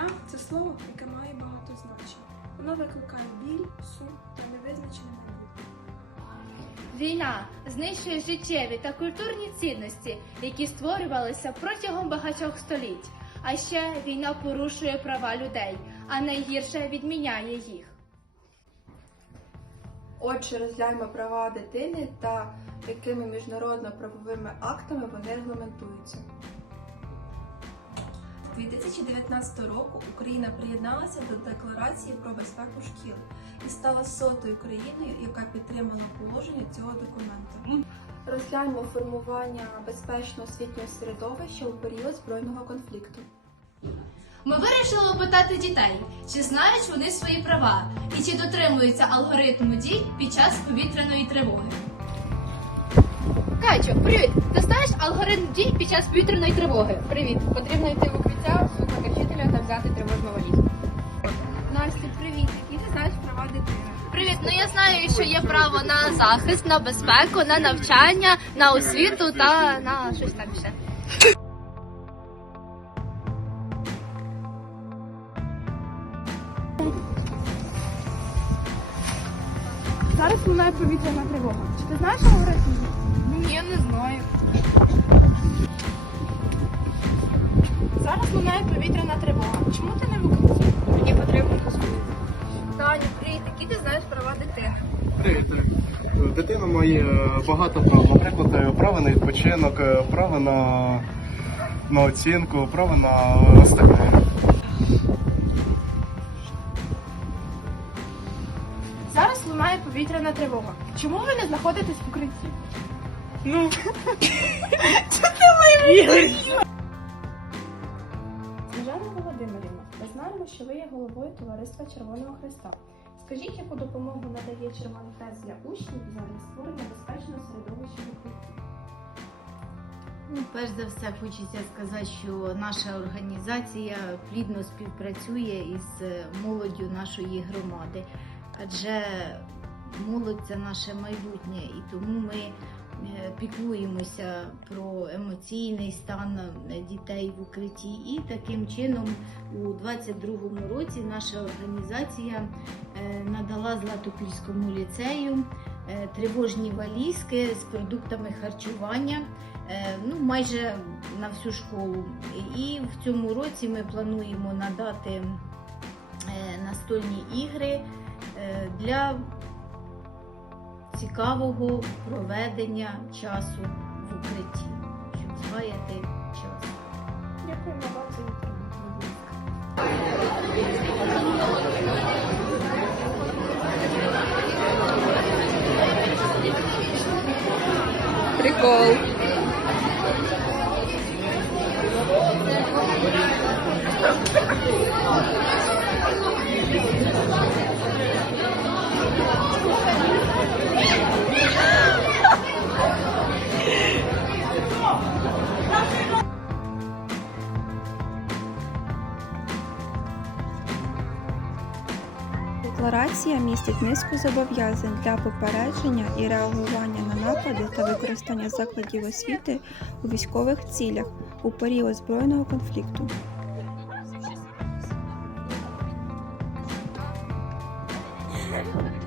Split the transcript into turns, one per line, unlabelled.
Війна це слово, яке має багато значень. Воно викликає біль, сум та невизначене майбутнє.
Війна знищує життєві та культурні цінності, які створювалися протягом багатьох століть. А ще війна порушує права людей, а найгірше відміняє їх.
Отже, розгляньмо права дитини та якими міжнародно-правовими актами вони регламентуються.
2019 року Україна приєдналася до Декларації про безпеку шкіл і стала сотою країною, яка підтримала положення цього документу.
Розгляньмо формування безпечного освітнього середовища у період збройного конфлікту.
Ми вирішили опитати дітей, чи знають вони свої права і чи дотримуються алгоритму дій під час повітряної тривоги. Катю, привіт! Ти знаєш алгоритм дій під час повітряної тривоги?
Привіт! Потрібно йти в укриття, слухати вчителя та взяти тривожну валізу.
Настя, привіт! Які ти знаєш права дитини?
Привіт, ну я знаю, що є право на захист, на безпеку, на навчання, на освіту та на щось там ще.
Зараз лунає повітряна тривога. Чи ти знаєш алгоритм?
Дитина має багато прав. Наприклад, е, право на відпочинок, е, право на, на оцінку, право на ось.
Зараз лунає повітряна тривога. Чому ви не знаходитесь в укритті? Ну. Снежана Володимирівна, ми знаємо, що ви є головою товариства Червоного Христа. Скажіть, яку допомогу надає Червоний Хрест для учнів задля створення безпечного середовища в?
Ну, перш за все, хочеться сказати, що наша організація плідно співпрацює із е, молоддю нашої громади, адже молодь це наше майбутнє, і тому ми піклуємося про емоційний стан дітей в укритті. І таким чином у 22-му році наша організація е, надала Златопільському ліцею е, тривожні валізки з продуктами харчування е, ну, майже на всю школу. І в цьому році ми плануємо надати настольні ігри для цікавого проведення часу в укритті, щоб згаяти час.
Дякуємо вам за.
Прикол.
Декларація містить низку зобов'язань для попередження і реагування на напади та використання закладів освіти у військових цілях у період збройного конфлікту. Yeah.